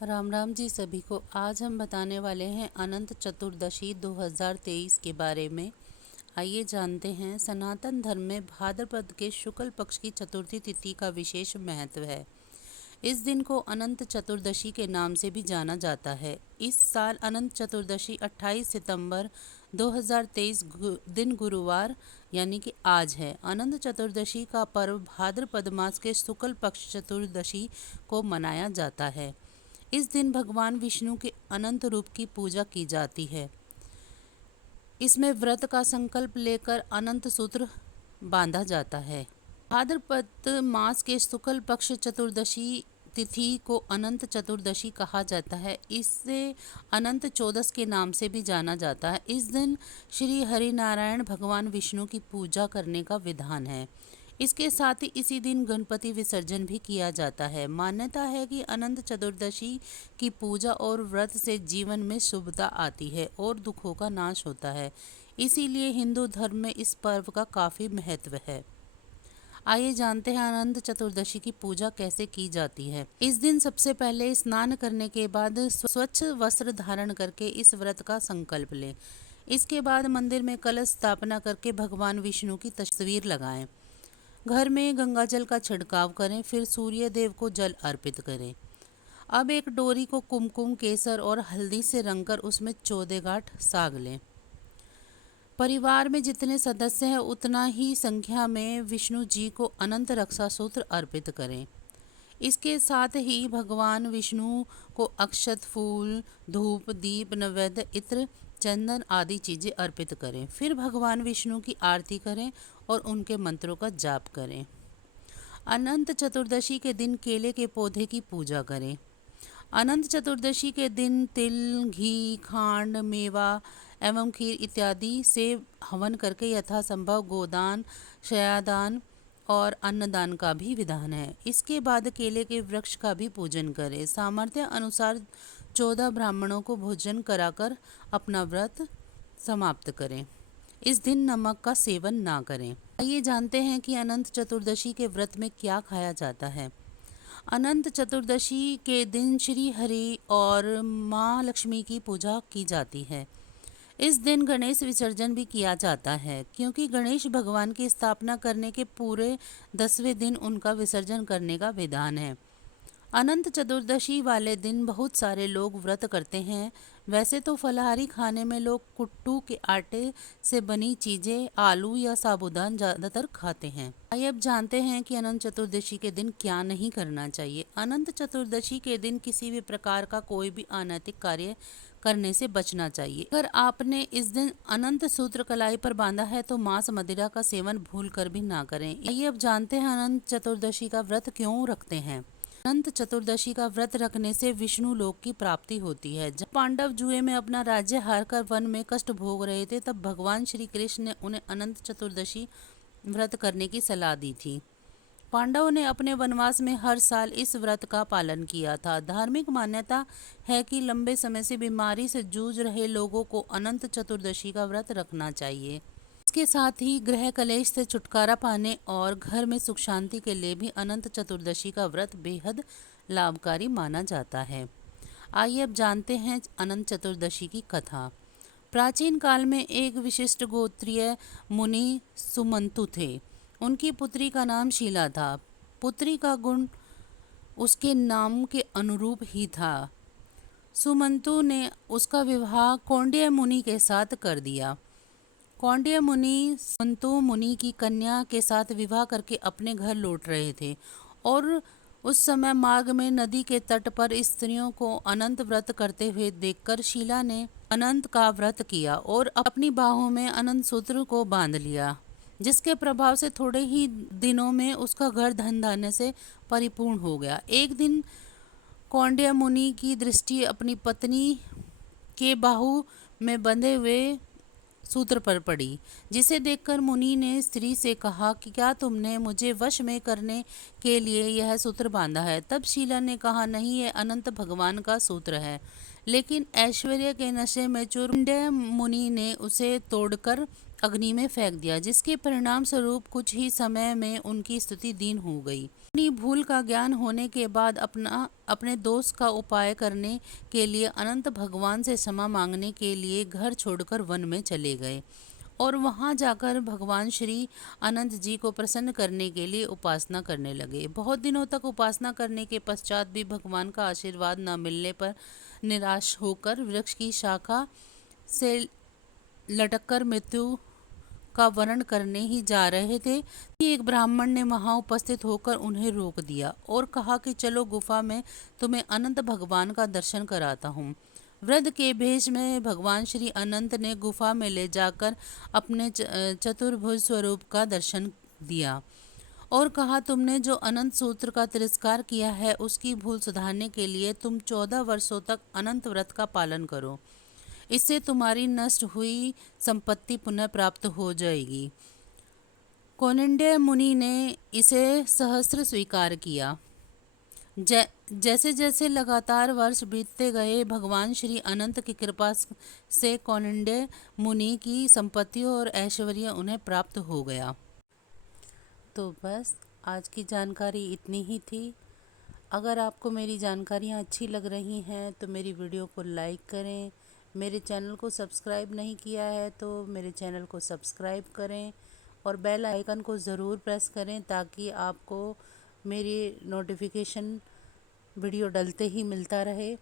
राम राम जी सभी को। आज हम बताने वाले हैं अनंत चतुर्दशी 2023 के बारे में। आइए जानते हैं। सनातन धर्म में भाद्रपद के शुक्ल पक्ष की चतुर्थी तिथि का विशेष महत्व है। इस दिन को अनंत चतुर्दशी के नाम से भी जाना जाता है। इस साल अनंत चतुर्दशी 28 सितंबर 2023 दिन गुरुवार यानी कि आज है। अनंत चतुर्दशी का पर्व भाद्रपद मास के शुक्ल पक्ष चतुर्दशी को मनाया जाता है। इस दिन भगवान विष्णु के अनंत रूप की पूजा की जाती है। इसमें व्रत का संकल्प लेकर अनंत सूत्र बांधा जाता है। भाद्रपद मास के शुक्ल पक्ष चतुर्दशी तिथि को अनंत चतुर्दशी कहा जाता है। इसे अनंत चौदस के नाम से भी जाना जाता है। इस दिन श्री हरि नारायण भगवान विष्णु की पूजा करने का विधान है। इसके साथ ही इसी दिन गणपति विसर्जन भी किया जाता है। मान्यता है कि अनंत चतुर्दशी की पूजा और व्रत से जीवन में शुभता आती है और दुखों का नाश होता है। इसीलिए हिंदू धर्म में इस पर्व का काफ़ी महत्व है। आइए जानते हैं अनंत चतुर्दशी की पूजा कैसे की जाती है। इस दिन सबसे पहले स्नान करने के बाद स्वच्छ वस्त्र धारण करके इस व्रत का संकल्प लें। इसके बाद मंदिर में कलश स्थापना करके भगवान विष्णु की तस्वीर लगाएं। घर में गंगा जल का छिड़काव करें, फिर सूर्य देव को जल अर्पित करें। अब एक डोरी को कुमकुम, केसर और हल्दी से रंगकर उसमें 14 गांठ साग लें। परिवार में जितने सदस्य हैं उतना ही संख्या में विष्णु जी को अनंत रक्षा सूत्र अर्पित करें। इसके साथ ही भगवान विष्णु को अक्षत, फूल, धूप, दीप, नैवेद्य, इत्र, चंदन आदि चीज़ें अर्पित करें। फिर भगवान विष्णु की आरती करें और उनके मंत्रों का जाप करें। अनंत चतुर्दशी के दिन केले के पौधे की पूजा करें। अनंत चतुर्दशी के दिन तिल, घी, खांड, मेवा एवं खीर इत्यादि से हवन करके यथासंभव गोदान, शयादान और अन्नदान का भी विधान है। इसके बाद केले के वृक्ष का भी पूजन करें। सामर्थ्य अनुसार 14 ब्राह्मणों को भोजन कराकर अपना व्रत समाप्त करें। इस दिन नमक का सेवन ना करें। आइए जानते हैं कि अनंत चतुर्दशी के व्रत में क्या खाया जाता है। अनंत चतुर्दशी के दिन श्री हरि और माँ लक्ष्मी की पूजा की जाती है। इस दिन गणेश विसर्जन भी किया जाता है, क्योंकि गणेश भगवान की स्थापना करने के पूरे 10वें दिन उनका विसर्जन करने का विधान है। अनंत चतुर्दशी वाले दिन बहुत सारे लोग व्रत करते हैं। वैसे तो फलाहारी खाने में लोग कुट्टू के आटे से बनी चीज़ें, आलू या साबूदाना ज़्यादातर खाते हैं। आइए अब जानते हैं कि अनंत चतुर्दशी के दिन क्या नहीं करना चाहिए। अनंत चतुर्दशी के दिन किसी भी प्रकार का कोई भी अनैतिक कार्य करने से बचना चाहिए। अगर आपने इस दिन अनंत सूत्र कलाई पर बांधा है तो मांस मदिरा का सेवन भूल कर भी ना करें। आइए अब जानते हैं अनंत चतुर्दशी का व्रत क्यों रखते हैं। अनंत चतुर्दशी का व्रत रखने से विष्णु लोक की प्राप्ति होती है। जब पांडव जुए में अपना राज्य हारकर वन में कष्ट भोग रहे थे, तब भगवान श्री कृष्ण ने उन्हें अनंत चतुर्दशी व्रत करने की सलाह दी थी। पांडवों ने अपने वनवास में हर साल इस व्रत का पालन किया था। धार्मिक मान्यता है कि लंबे समय से बीमारी से जूझ रहे लोगों को अनंत चतुर्दशी का व्रत रखना चाहिए। इसके साथ ही गृह कलेश से छुटकारा पाने और घर में सुख शांति के लिए भी अनंत चतुर्दशी का व्रत बेहद लाभकारी माना जाता है। आइए अब जानते हैं अनंत चतुर्दशी की कथा। प्राचीन काल में एक विशिष्ट गोत्रीय मुनि सुमंतु थे। उनकी पुत्री का नाम शीला था। पुत्री का गुण उसके नाम के अनुरूप ही था। सुमंतु ने उसका विवाह कौंडिन्य मुनि के साथ कर दिया। कौंडिन्य मुनि सुमंतु मुनि की कन्या के साथ विवाह करके अपने घर लौट रहे थे और उस समय मार्ग में नदी के तट पर स्त्रियों को अनंत व्रत करते हुए देखकर शीला ने अनंत का व्रत किया और अपनी बाहों में अनंत सूत्र को बांध लिया, जिसके प्रभाव से थोड़े ही दिनों में उसका घर धन धान्य से परिपूर्ण हो गया। एक दिन कौंडिन्य मुनि की दृष्टि अपनी पत्नी के बाहु में बंधे हुए सूत्र पर पड़ी, जिसे देखकर मुनि ने स्त्री से कहा कि क्या तुमने मुझे वश में करने के लिए यह सूत्र बांधा है। तब शीला ने कहा, नहीं, ये अनंत भगवान का सूत्र है। लेकिन ऐश्वर्य के नशे में चूर कौंडिन्य मुनि ने उसे तोड़कर अग्नि में फेंक दिया, जिसके परिणाम स्वरूप कुछ ही समय में उनकी स्थिति दीन हो गई। अपनी भूल का ज्ञान होने के बाद अपने दोष का उपाय करने के लिए अनंत भगवान से क्षमा मांगने के लिए घर छोड़कर वन में चले गए और वहां जाकर भगवान श्री अनंत जी को प्रसन्न करने के लिए उपासना करने लगे। बहुत दिनों तक उपासना करने के पश्चात भी भगवान का आशीर्वाद न मिलने पर निराश होकर वृक्ष की शाखा से लटककर मृत्यु का वर्णन करने ही जा रहे थे कि एक ब्राह्मण ने वहां उपस्थित होकर उन्हें रोक दिया और कहा कि चलो गुफा में तुम्हें अनंत भगवान का दर्शन कराता हूँ। वृद्ध के भेष में भगवान श्री अनंत ने गुफा में ले जाकर अपने चतुर्भुज स्वरूप का दर्शन दिया और कहा, तुमने जो अनंत सूत्र का तिरस्कार किया है उसकी भूल सुधारने के लिए तुम 14 वर्षों तक अनंत व्रत का पालन करो। इससे तुम्हारी नष्ट हुई संपत्ति पुनः प्राप्त हो जाएगी। कौंडिन्य मुनि ने इसे सहस्त्र स्वीकार किया। जैसे जैसे लगातार वर्ष बीतते गए, भगवान श्री अनंत की कृपा से कौंडिन्य मुनि की संपत्ति और ऐश्वर्य उन्हें प्राप्त हो गया। तो बस आज की जानकारी इतनी ही थी। अगर आपको मेरी जानकारियाँ अच्छी लग रही हैं तो मेरी वीडियो को लाइक करें। मेरे चैनल को सब्सक्राइब नहीं किया है तो मेरे चैनल को सब्सक्राइब करें और बेल आइकन को ज़रूर प्रेस करें ताकि आपको मेरी नोटिफिकेशन वीडियो डलते ही मिलता रहे।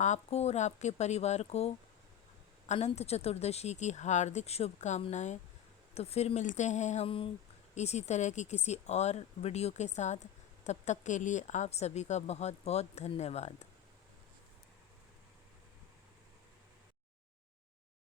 आपको और आपके परिवार को अनंत चतुर्दशी की हार्दिक शुभकामनाएं। तो फिर मिलते हैं हम इसी तरह की किसी और वीडियो के साथ। तब तक के लिए आप सभी का बहुत बहुत धन्यवाद।